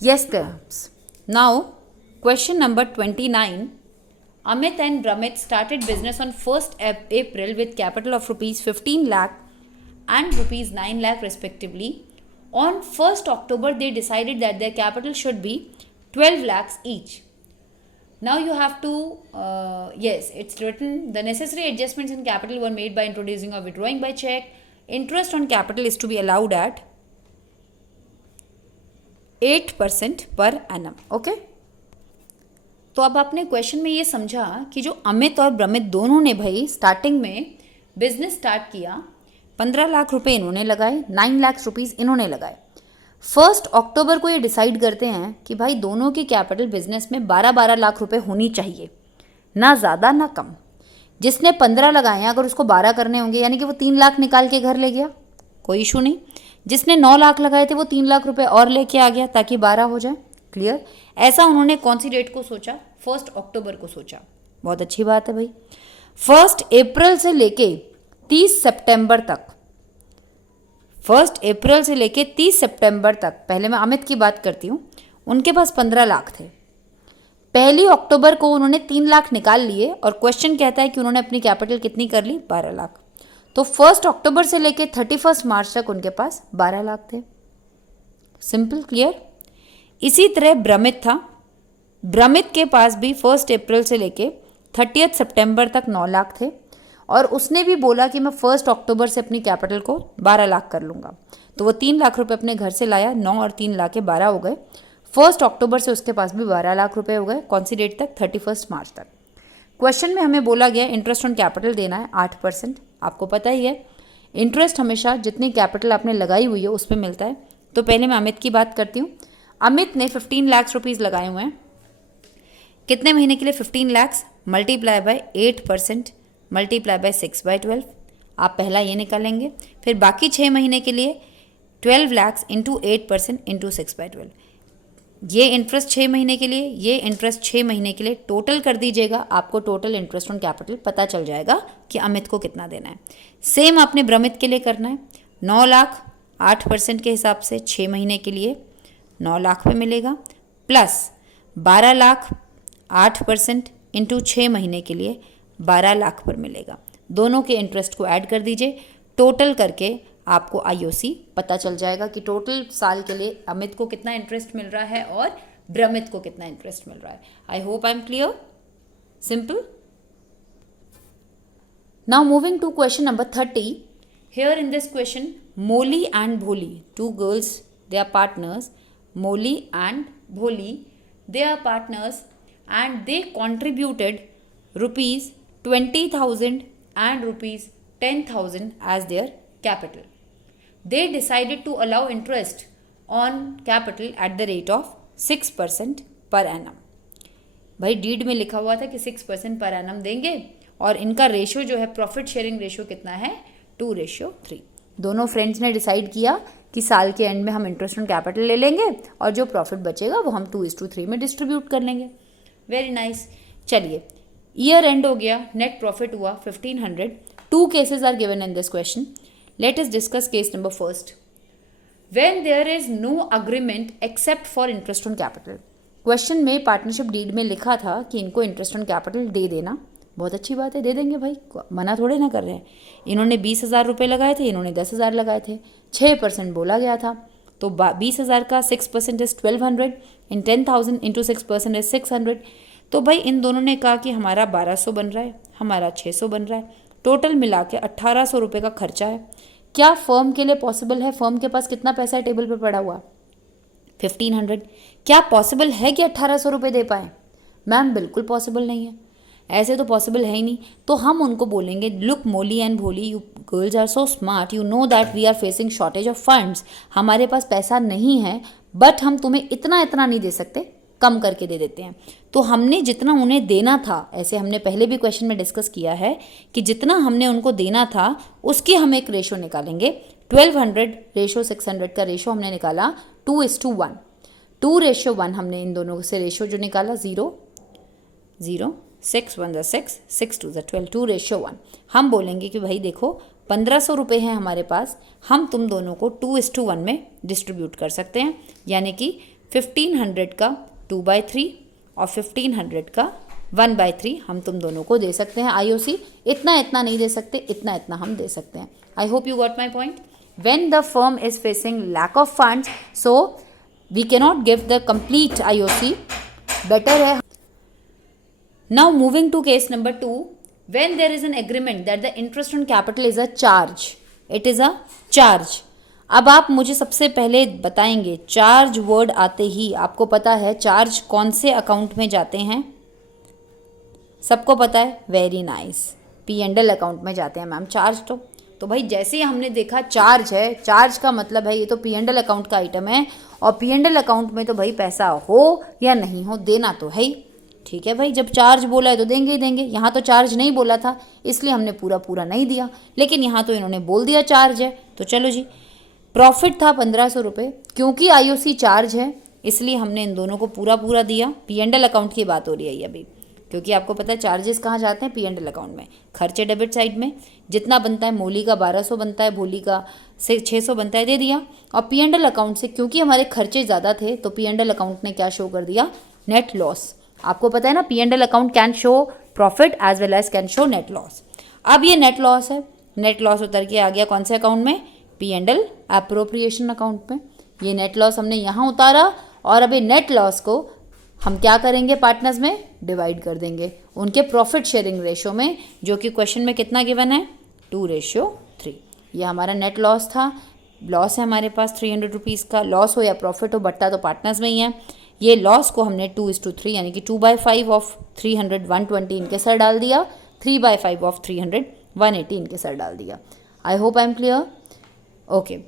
Yes, girls. Now, question number 29. Amit and Brahmit started business on 1st April with capital of rupees 15 lakh and rupees 9 lakh respectively. On 1st October, they decided that their capital should be 12 lakhs each. Now you have to, yes, it's written, the necessary adjustments in capital were made by introducing or withdrawing by check. Interest on capital is to be allowed at 8% per annum. Okay, तो अब आपने question में ये समझा कि जो अमित और ब्रमित दोनों ने भाई स्टार्टिंग में बिजनेस स्टार्ट किया, 15 लाख रुपए इन्होंने लगाए, 9 लाख रुपीस इन्होंने लगाए. 1 अक्टूबर को ये डिसाइड करते हैं कि भाई दोनों की कैपिटल बिजनेस में 12-12 लाख रुपए होनी चाहिए, ना ज़्यादा ना कम. जिसने 15 लगाए हैं अगर उसको 12 करने होंगे यानी कि वो 3 लाख निकाल के घर ले गया, कोई इशू नहीं. जिसने 9 लाख लगाए थे वो 3 लाख रुपए और लेके आ गया ताकि 12 हो जाए. क्लियर? ऐसा उन्होंने कौन सी डेट को सोचा? 1 अक्टूबर को सोचा. बहुत अच्छी बात है भाई. 1 अप्रैल से लेके 30 सितंबर तक, 1 अप्रैल से लेके 30 सितंबर तक, पहले मैं अमित की बात करती हूँ, उनके पास 15 लाख थे. 1 अक्टूबर को उन्होंने 3 लाख निकाल लिए और क्वेश्चन कहता है कि उन्होंने अपनी कैपिटल कितनी कर ली? 12 लाख. तो 1 अक्टूबर से लेके 31 मार्च तक उनके पास 12 लाख थे. Simple, clear? इसी तरह ब्रमित था. ब्रमित के पास भी 1 अप्रैल से लेके 30 सितंबर तक 9 लाख थे और उसने भी बोला कि मैं 1 अक्टूबर से अपनी कैपिटल को 12 लाख कर लूँगा. तो वो 3 लाख रुपए अपने घर से लाया, 9 और 3 लाख के 12 हो गए. 1 अक्टूबर से उसके पास भी 12 लाख रुपए हो गए. कौन सी डेट तक? 31 मार्च तक. क्वेश्चन में हमें बोला गया इंटरेस्ट ऑन कैपिटल देना है 8%. आपको पता ही है इंटरेस्ट हमेशा जितनी कैपिटल आपने लगाई हुई है उस पर मिलता है. तो पहले मैं अमित की बात करती हूँ. अमित ने 15 लाख रुपीज़ लगाए हुए हैं. कितने महीने के लिए? 15 lakh multiply by 8% multiply by 6/12. आप पहला ये निकालेंगे. फिर बाकी 6 महीने के लिए 12 लाख इंटू 8% इंटू 6/12. ये इंटरेस्ट 6 महीने के लिए, ये इंटरेस्ट 6 महीने के लिए, टोटल कर दीजिएगा. आपको टोटल इंटरेस्ट ऑन कैपिटल पता चल जाएगा कि अमित को कितना देना है. सेम आपने ब्रमित के लिए करना है. 9 लाख 8% के हिसाब से 6 महीने के लिए 9 लाख पे मिलेगा, प्लस 12 लाख 8% इंटू 6 महीने के लिए 12 लाख पर मिलेगा. दोनों के इंटरेस्ट को ऐड कर दीजिए, टोटल करके आपको आईओसी पता चल जाएगा कि टोटल साल के लिए अमित को कितना इंटरेस्ट मिल रहा है और ब्रमित को कितना इंटरेस्ट मिल रहा है. I hope I am clear. Simple. Now moving to question number 30. Here in this question Molly and Bholi, 2 girls, they are partners. Molly and Bholi, they are partners and they contributed rupees 20,000 and rupees 10,000 as their capital. They decided to allow interest on capital at the rate of 6% per annum. भाई deed में लिखा हुआ था कि 6% per annum देंगे और इनका ratio जो है प्रॉफिट शेयरिंग रेशियो कितना है? 2:3. दोनों फ्रेंड्स ने डिसाइड किया कि साल के एंड में हम इंटरेस्ट ऑन कैपिटल ले लेंगे और जो प्रॉफिट बचेगा वो हम 2:3 में डिस्ट्रीब्यूट कर लेंगे. Very nice. चलिए, ईयर एंड हो गया, नेट प्रॉफिट हुआ 1500. 2 cases are given in this question. Let us discuss case number 1. When there is no agreement except for interest on capital. Question में पार्टनरशिप डीड में लिखा था कि इनको इंटरेस्ट ऑन कैपिटल दे देना. बहुत अच्छी बात है, दे देंगे भाई, मना थोड़े ना कर रहे हैं. इन्होंने 20,000 रुपये लगाए थे, इन्होंने 10,000 लगाए थे. 6% बोला गया था, तो 20,000 का 6% इज 1200 इन 10,000 इंटू 6% इज 600. तो भाई इन दोनों ने कहा कि हमारा 1200 बन रहा है, हमारा 600 बन रहा है, टोटल मिला के 1800 रुपये का खर्चा है. क्या फर्म के लिए पॉसिबल है? फर्म के पास कितना पैसा है टेबल पर पड़ा हुआ? 1500. क्या पॉसिबल है कि 1800 रुपये दे पाए? मैम बिल्कुल पॉसिबल नहीं है, ऐसे तो पॉसिबल है ही नहीं. तो हम उनको बोलेंगे, look Molly and Bholi, you girls are so smart, you know that we are facing shortage of funds. हमारे पास पैसा नहीं है, बट हम तुम्हें इतना इतना नहीं दे सकते, कम करके दे देते हैं. तो हमने जितना उन्हें देना था, ऐसे हमने पहले भी क्वेश्चन में डिस्कस किया है कि जितना हमने उनको देना था उसकी हम एक रेशो निकालेंगे. 1200 रेशो 600 का रेशो हमने निकाला 2:1. 2:1 हमने इन दोनों से रेशो जो निकाला 0, 0, 6 1 6, 6 2 12, 2:1. हम बोलेंगे कि भाई देखो 1500 रुपये हैं हमारे पास, हम तुम दोनों को 2:1 में डिस्ट्रीब्यूट कर सकते हैं, यानी कि 1500 का 2/3 और 1500 का 1/3 हम तुम दोनों को दे सकते हैं IOC। इतना इतना नहीं दे सकते, इतना इतना हम दे सकते हैं। I hope you got my point. When the firm is facing lack of funds, so we cannot give the complete IOC. Better है। Now moving to case number 2, when there is an agreement that the interest on capital is a charge, it is a charge. अब आप मुझे सबसे पहले बताएंगे, charge word आते ही आपको पता है चार्ज कौन से अकाउंट में जाते हैं? सबको पता है, वेरी नाइस, P&L अकाउंट में जाते हैं मैम चार्ज। तो भाई जैसे ही हमने देखा चार्ज है, चार्ज का मतलब है ये तो P&L अकाउंट का आइटम है, और P&L अकाउंट में तो भाई पैसा हो या नहीं हो देना तो है ही। ठीक है भाई, जब चार्ज बोला है तो देंगे ही देंगे। यहाँ तो चार्ज नहीं बोला था इसलिए हमने पूरा पूरा नहीं दिया, लेकिन यहाँ तो इन्होंने बोल दिया चार्ज है, तो चलो जी। प्रॉफिट था 1500 रुपये, क्योंकि IOC चार्ज है इसलिए हमने इन दोनों को पूरा पूरा दिया। P&L अकाउंट की बात हो रही है अभी, क्योंकि आपको पता है चार्जेस कहाँ जाते हैं? P&L अकाउंट में। खर्चे डेबिट साइड में जितना बनता है, मोली का 1200 बनता है, भोली का 600 बनता है, दे दिया। और P&L अकाउंट से क्योंकि हमारे खर्चे ज़्यादा थे तो P&L अकाउंट ने क्या शो कर दिया? Net loss. आपको पता है ना, P&L account can show profit as well as can show net loss. अब ये नेट लॉस है, नेट लॉस उतर के आ गया कौन से अकाउंट में? P&L एप्रोप्रिएशन अकाउंट में। ये नेट लॉस हमने यहाँ उतारा, और अभी नेट लॉस को हम क्या करेंगे? पार्टनर्स में डिवाइड कर देंगे उनके प्रॉफिट शेयरिंग रेशो में, जो कि क्वेश्चन में कितना गिवन है? 2:3। ये हमारा नेट लॉस था। लॉस है हमारे पास 300 रुपीज़ का। लॉस हो या प्रॉफिट हो, बट्टा तो पार्टनर्स में ही है। ये लॉस को हमने 2:3 यानी कि 2/5 ऑफ 300 120 इनके सर डाल दिया, 3/5 ऑफ 300 180 इनके सर डाल दिया। आई hope I am clear. Okay,